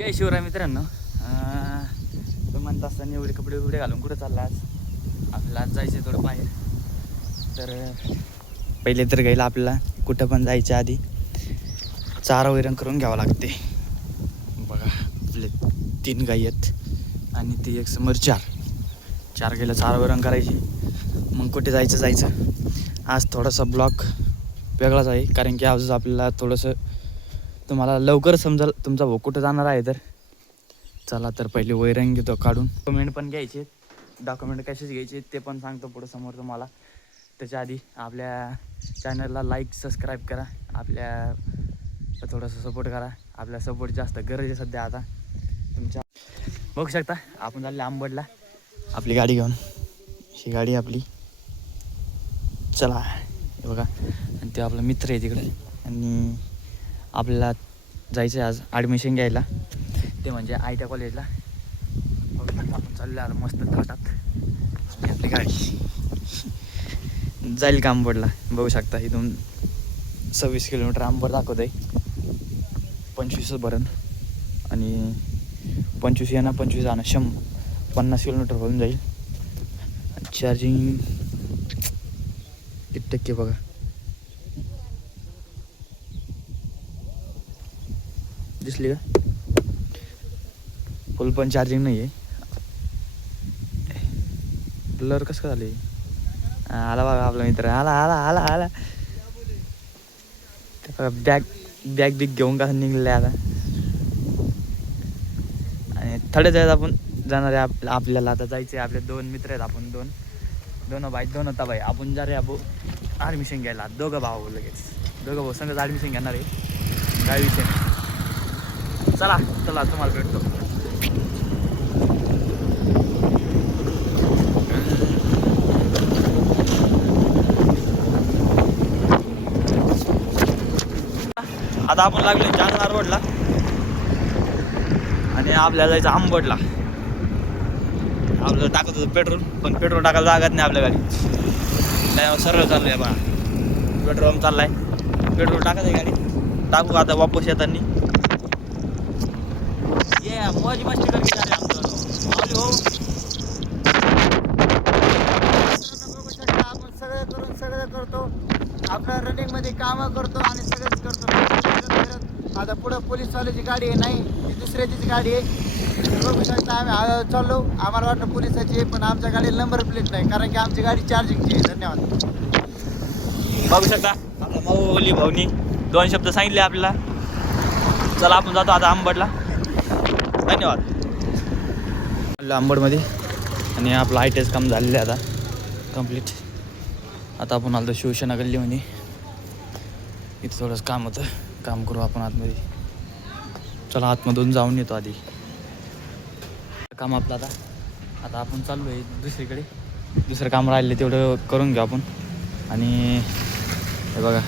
जय शिवराय मित्रांनो. तो म्हणत असताना एवढे कपडे घालून कुठं चालला आज? आपल्याला आज जायचं थोडं बाहेर. तर पहिले तर गाईला आपल्याला कुठं पण जायच्या आधी चारा वैरण करून घ्यावं लागते. बघा आपले 3 गाई आहेत आणि ती एक समोर 4 गाईला चारा वैरण करायची. मग कुठे जायचं. आज थोडासा ब्लॉग वेगळाच आहे, कारण की आज आपल्याला थोडंसं तुम्हाला लवकर समजाल तुमचा भाऊ कुठं जाणार आहे. तर चला, तर पहिले वैरण घेतो काढून. डॉक्युमेंट पण घ्यायचे, डॉक्युमेंट कशाचे घ्यायचे ते पण सांगतो पुढं समोर तुम्हाला. त्याच्या आधी आपल्या चॅनलला लाईक सबस्क्राईब करा, आपल्या थोडंसं सपोर्ट करा. आपल्या सपोर्ट जास्त गरज आहे सध्या आता तुमच्या. बघू शकता आपण चालले आंबडला आपली गाडी घेऊन. ही गाडी आपली. चला, हे बघा. आणि ते आपला मित्र आहे तिकडे. आणि आपल्याला जायचं आहे आज ॲडमिशन घ्यायला, ते म्हणजे ITI कॉलेजला. आपण चाललो आता मस्त थाटात. आणि आपली गाडी जाईल का आंबडला. बघू शकता इथून 26 किलोमीटर आंबड दाखवत आहे. 25 भरण आणि 25 येणं 25 जाणं 50 किलोमीटर होऊन जाईल. चार्जिंग किती टक्के बघा. दिसली का? फुल पण चार्जिंग नाही आहे. ब्लर कसं काय झाले? आला बघा आपला मित्र. आला बॅग घेऊन का निघले आता. आणि थोड्याच वेळात आपण जाणार आहे. आपल्याला आता जायचे आहे. आपले 2 मित्र आहेत. आपण दोन भाई 2 तबाई. आपण जा रे आपण ॲडमिशन घ्यायला. दोघं भाऊ संगच ॲडमिशन घेणार आहे. काय विषय नाही. चला तुम्हाला भेटतो. आता आपण लागलो जालना रोडला आणि आपल्याला जायचं आंबडला. आपल्याला टाकत होतं पेट्रोल, पण पेट्रोल टाकायला जागत नाही आपल्या गाडी. सरळ चालू आहे बघा. पेट्रोल पंप चाललाय. पेट्रोल टाकत आहे गाडी. टाकू आता वापस येताना. मौज मस्ती करके जा रहे हम दोनों. आपण सगळं करतो. आपल्या रनिंग मध्ये कामं करतो आणि सगळंच करतो. आता पुढं पोलीसवाल्याची गाडी आहे, नाही ती दुसऱ्याचीच गाडी आहे. बघू शकता आम्ही हळूहळू चाललो. आम्हाला वाटतं पोलिसाची आहे, पण आमच्या गाडीला नंबर प्लेट नाही, कारण की आमची गाडी चार्जिंगची आहे. धन्यवाद. बघू शकता आपला माऊली भाऊनी 2 शब्द सांगितले आपल्याला. चला आपण जातो आता आंबडला. धन्यवाद. आंबडमध्ये आणि आपलं ITIच काम झालेलं आहे आता कंप्लीट. आता आपण आलो शिवसेना गल्लीमध्ये. इथं थोडंसं काम होतं, काम करू आपण आतमध्ये. चला आतमधून जाऊन येतो आधी. काम आपलं आता आपण चाललो आहे दुसरीकडे. दुसरं काम राहिलं तेवढं करून घेऊ आपण. आणि हे बघा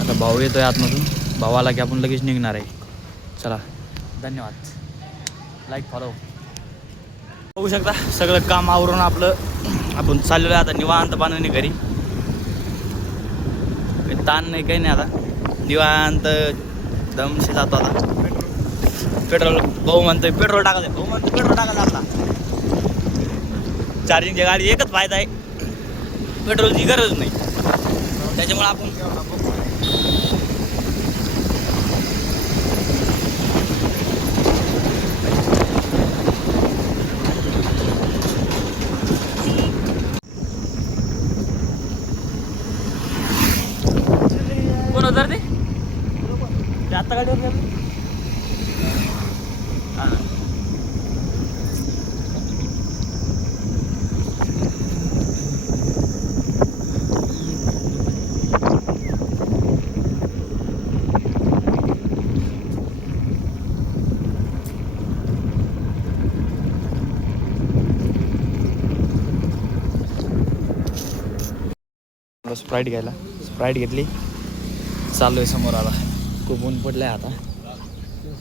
आता भाऊ येतो आहे आतमधून. भाऊ आला की आपण लगेच निघणार आहे. चला, धन्यवाद. Like follow. बघू शकता सगळं काम आवरून आपलं आपण चाललेलं आहे आता निवांतपणाने घरी. ताण नाही, काही नाही. आता निवांत दमशे जातो. आता पेट्रोल भाऊ म्हणतोय पेट्रोल टाकायचं. भाऊ म्हणतो पेट्रोल टाकायचं. आपला चार्जिंगची गाडी एकच फायदा आहे, पेट्रोलची गरज नाही. त्याच्यामुळे आपण कोण होतं ते आत्ता गाडीवर गेलं. हां स्प्राईट घ्यायला. स्प्राईट घेतली. चालू आहे समोर. आला खूप ऊन पडलं आहे आता.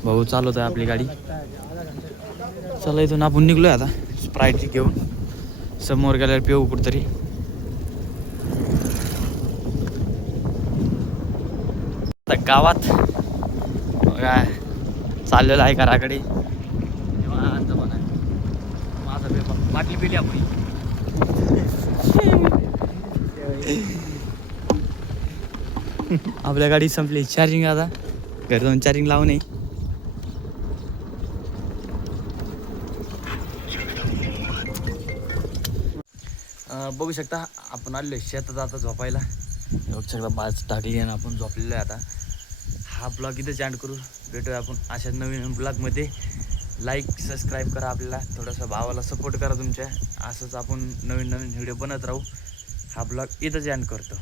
भाऊ चालवत आहे आपली गाडी. चला इथून आपण निघलो आहे आता स्प्राईटची घेऊन. समोर गेल्यावर पिऊ कुठतरी. आता गावात बघा चाललेलो आहे घराकडे निवांत बघा. माझा पेपर बाटली पिली आपण. आपल्या गाडी संपली चार्जिंग. आता घरी जाऊन चार्जिंग लावून ये. बघू शकता आपण आलो शेतात आता झोपायला. बघू शकता बाज टाकली आणि आपण झोपलेलो आहे आता. हा ब्लॉग इथं एंड करू. भेटूया आपण अशा नवीन ब्लॉगमध्ये. लाईक सबस्क्राईब करा आपल्याला. थोडंसं भावाला सपोर्ट करा तुमच्या. असंच आपण नवीन नवीन व्हिडिओ बनत राहू. हा ब्लॉग इथंच एंड करतो.